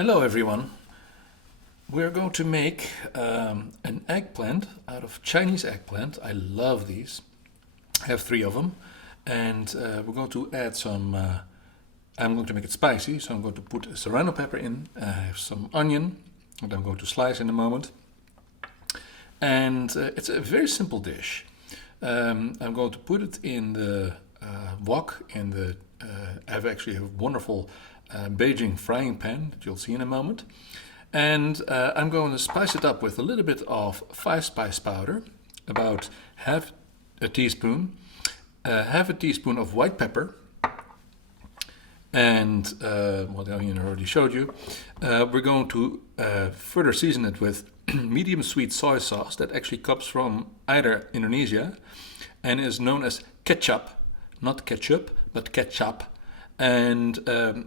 Hello everyone. We're going to make an eggplant out of Chinese eggplant. I love these. I have 3 of them. And we're going to add some, I'm going to make it spicy, so I'm going to put a serrano pepper in. I have some onion that I'm going to slice in a moment. And it's a very simple dish. I'm going to put it in the wok, in the, I have actually a wonderful Beijing frying pan that you'll see in a moment. And I'm going to spice it up with a little bit of 5-spice powder, about half a teaspoon of white pepper, and well, the onion I already showed you. We're going to further season it with medium sweet soy sauce that actually comes from either Indonesia and is known as kecap, not ketchup, but kecap. And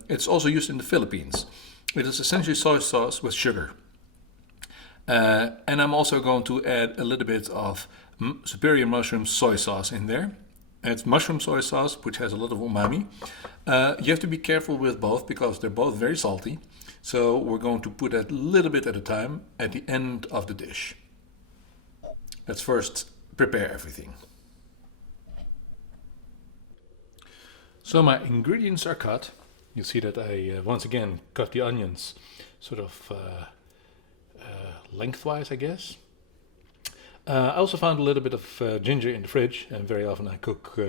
it's also used in the Philippines. It is essentially soy sauce with sugar. And I'm also going to add a little bit of superior mushroom soy sauce in there. It's mushroom soy sauce, which has a lot of umami. You have to be careful with both because they're both very salty. So we're going to put a little bit at a time at the end of the dish. Let's first prepare everything. So my ingredients are cut. You see that I once again cut the onions sort of lengthwise, I guess. I also found a little bit of ginger in the fridge, and very often I cook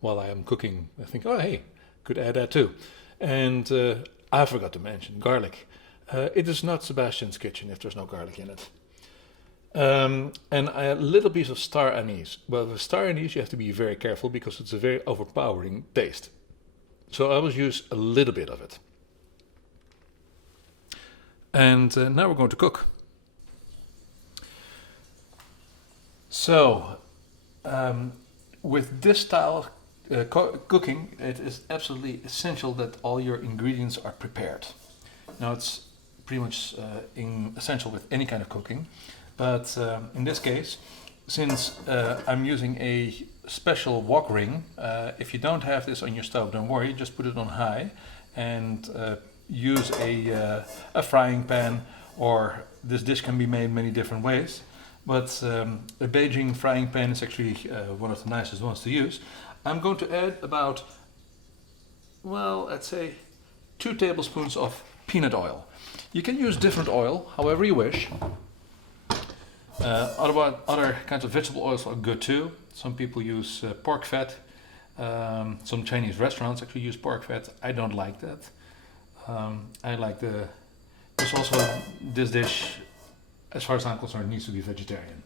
while I am cooking. I think, oh hey, could add that too. And I forgot to mention garlic. It is not Sebastian's kitchen if there's no garlic in it. And a little piece of star anise. Well, with star anise you have to be very careful because it's a very overpowering taste. So I will use a little bit of it. And now we're going to cook. So, with this style cooking, it is absolutely essential that all your ingredients are prepared. Now it's pretty much essential with any kind of cooking, but in this case, since I'm using a special wok ring, if you don't have this on your stove, don't worry, just put it on high and use a frying pan, or this dish can be made many different ways. But a Beijing frying pan is actually one of the nicest ones to use. I'm going to add about, well, let's say 2 tablespoons of peanut oil. You can use different oil, however you wish. Other kinds of vegetable oils are good too. Some people use pork fat. Some Chinese restaurants actually use pork fat. I don't like that. I like there's also this dish, as far as I'm concerned, needs to be vegetarian.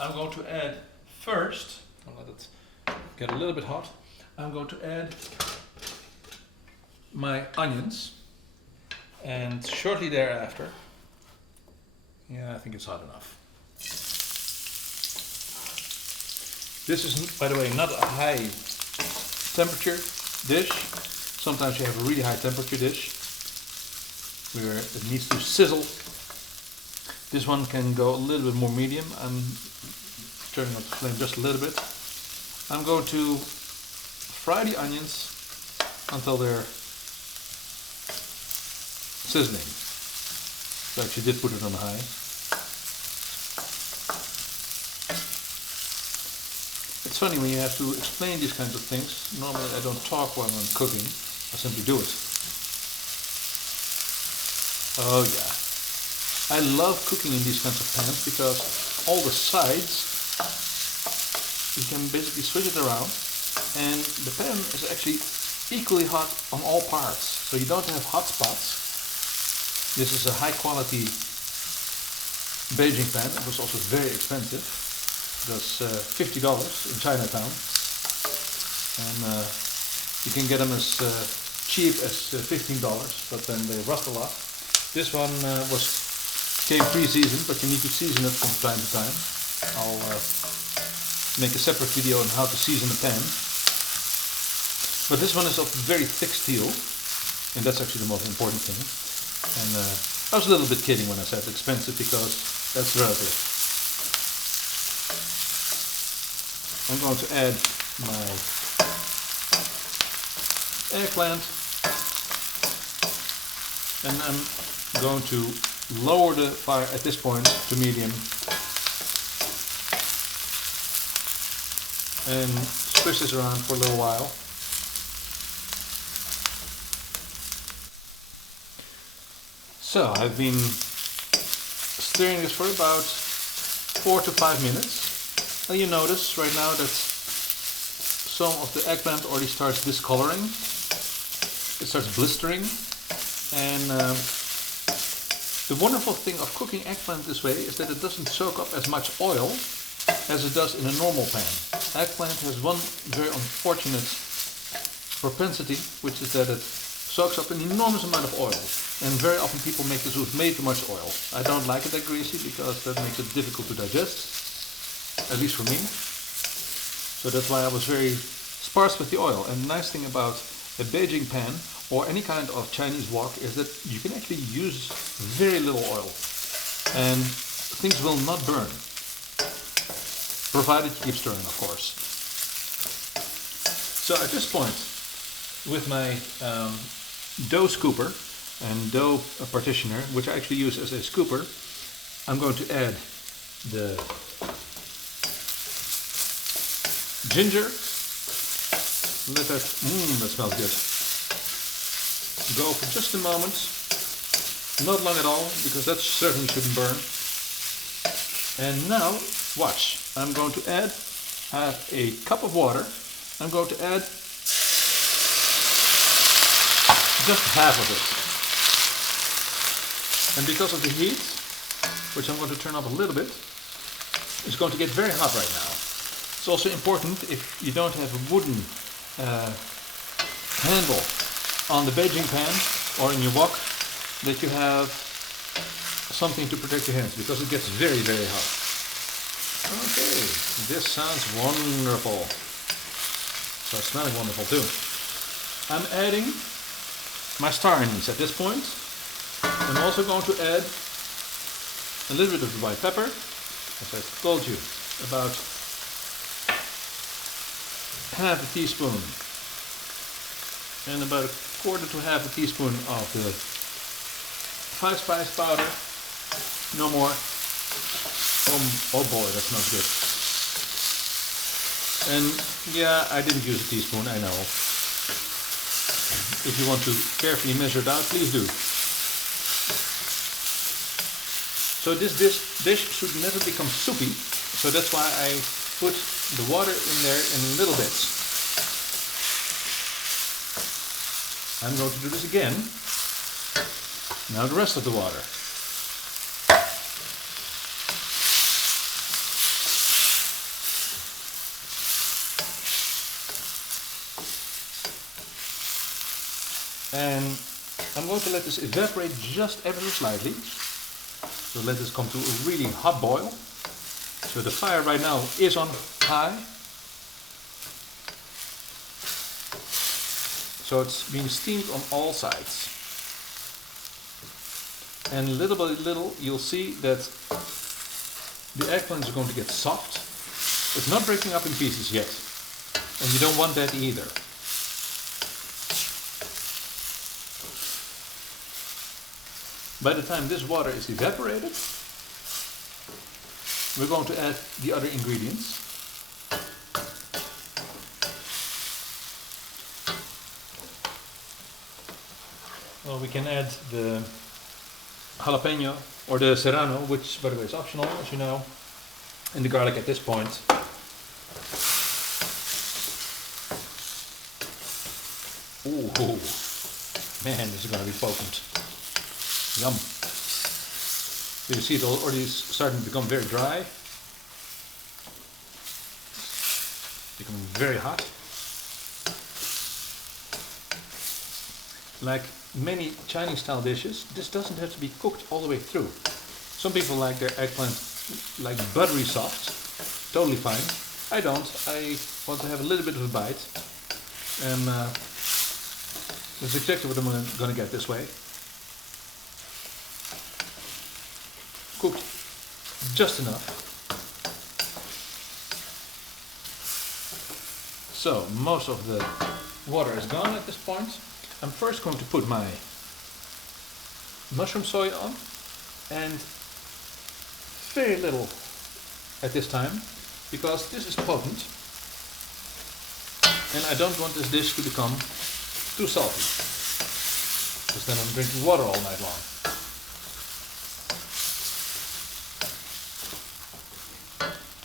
I'm going to add first, I'll let it get a little bit hot. I'm going to add my onions, and shortly thereafter, yeah, I think it's hot enough. This is, by the way, not a high temperature dish. Sometimes you have a really high temperature dish where it needs to sizzle. This one can go a little bit more medium. I'm turning up the flame just a little bit. I'm going to fry the onions until they're sizzling. So I actually did put it on high. It's funny when you have to explain these kinds of things. Normally I don't talk while I'm cooking, I simply do it. Oh yeah. I love cooking in these kinds of pans because all the sides, you can basically switch it around and the pan is actually equally hot on all parts. So you don't have hot spots. This is a high quality Beijing pan. It was also very expensive. It was $50 in Chinatown. And you can get them as cheap as $15, but then they rust a lot. This one came pre-seasoned, but you need to season it from time to time. I'll make a separate video on how to season a pan. But this one is of very thick steel, and that's actually the most important thing. And I was a little bit kidding when I said expensive because that's relative. I'm going to add my eggplant. And I'm going to lower the fire at this point to medium and swish this around for a little while. So I've been stirring this for about 4 to 5 minutes. And you notice right now that some of the eggplant already starts discoloring. It starts blistering. And the wonderful thing of cooking eggplant this way is that it doesn't soak up as much oil as it does in a normal pan. Eggplant has one very unfortunate propensity, which is that it soaks up an enormous amount of oil. And very often people make this with way too much oil. I don't like it that greasy because that makes it difficult to digest, at least for me. So that's why I was very sparse with the oil. And the nice thing about a Beijing pan or any kind of Chinese wok is that you can actually use very little oil and things will not burn, provided you keep stirring, of course. So at this point, with my dough scooper and dough partitioner, which I actually use as a scooper, I'm going to add the ginger. Let that, that smells good. Go for just a moment, not long at all, because that certainly shouldn't burn. And now, watch, I'm going to add a cup of water. I'm going to add just half of it. And because of the heat, which I'm going to turn up a little bit, it's going to get very hot right now. It's also important, if you don't have a wooden handle on the Beijing pan or in your wok, that you have something to protect your hands, because it gets very, very hot. Okay, this sounds wonderful. Starts smelling wonderful too. I'm adding my star anise at this point. I'm also going to add a little bit of the white pepper, as I told you, about half a teaspoon, and about a quarter to half a teaspoon of the 5-spice powder. No more. Oh boy, that smells good. And yeah, I didn't use a teaspoon, I know. If you want to carefully measure it out, please do. So this dish should never become soupy, so that's why I put the water in there in little bits. I'm going to do this again. Now the rest of the water. And I'm going to let this evaporate just ever so slightly. So let this come to a really hot boil. So the fire right now is on high. So it's being steamed on all sides. And little by little you'll see that the eggplant is going to get soft. It's not breaking up in pieces yet. And you don't want that either. By the time this water is evaporated, we're going to add the other ingredients. Well, we can add the jalapeno or the serrano, which by the way is optional, as you know, and the garlic at this point. Ooh, man, this is going to be potent. Yum. So you see it already starting to become very dry. Becoming very hot. Like many Chinese style dishes, this doesn't have to be cooked all the way through. Some people like their eggplant like buttery soft. Totally fine. I don't. I want to have a little bit of a bite. And that's exactly what I'm going to get this way. Cooked just enough. So most of the water is gone at this point. I'm first going to put my mushroom soy on, and very little at this time, because this is potent and I don't want this dish to become too salty, because then I'm drinking water all night long.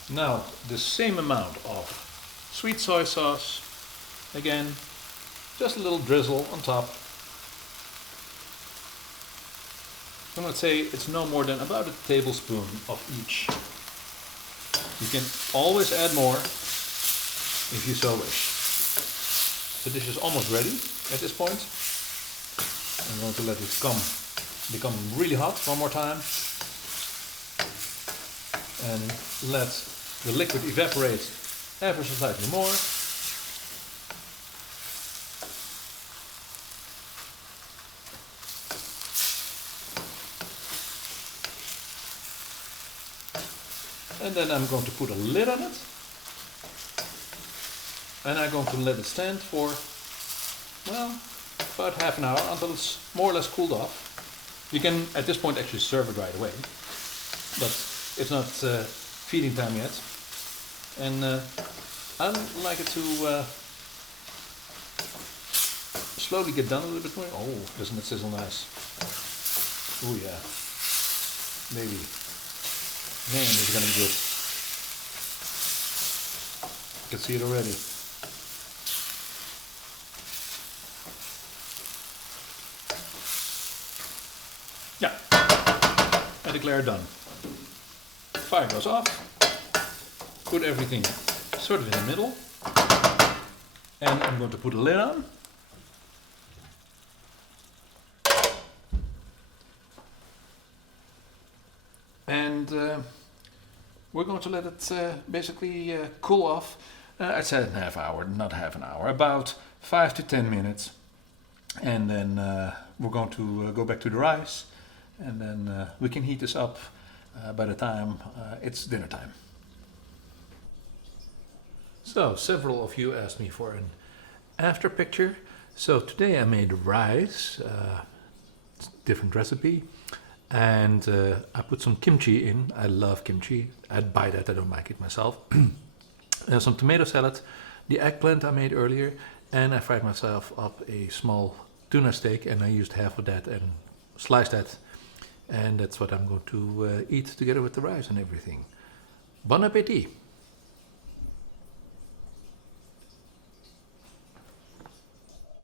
Now the same amount of sweet soy sauce, again just a little drizzle on top. I'm going to say it's no more than about a tablespoon of each. You can always add more if you so wish. The dish is almost ready at this point. I'm going to let it become really hot one more time, and let the liquid evaporate ever so slightly more. And then I'm going to put a lid on it, and I'm going to let it stand for, well, about half an hour, until it's more or less cooled off. You can at this point actually serve it right away, but it's not feeding time yet, and I like it to slowly get done a little bit more. Oh, doesn't it sizzle nice? Oh yeah, maybe. Man, this is gonna be good. I can see it already. Yeah, I declare it done. Fire goes off. Put everything sort of in the middle, and I'm going to put a lid on. And we're going to let it basically cool off. I'd say half hour, not half an hour, about 5 to 10 minutes. And then we're going to go back to the rice, and then we can heat this up by the time it's dinner time. So several of you asked me for an after picture. So today I made rice, different recipe. And I put some kimchi in. I love kimchi. I'd buy that, I don't make it myself. Some tomato salad, the eggplant I made earlier, and I fried myself up a small tuna steak, and I used half of that and sliced that. And that's what I'm going to eat together with the rice and everything. Bon appetit!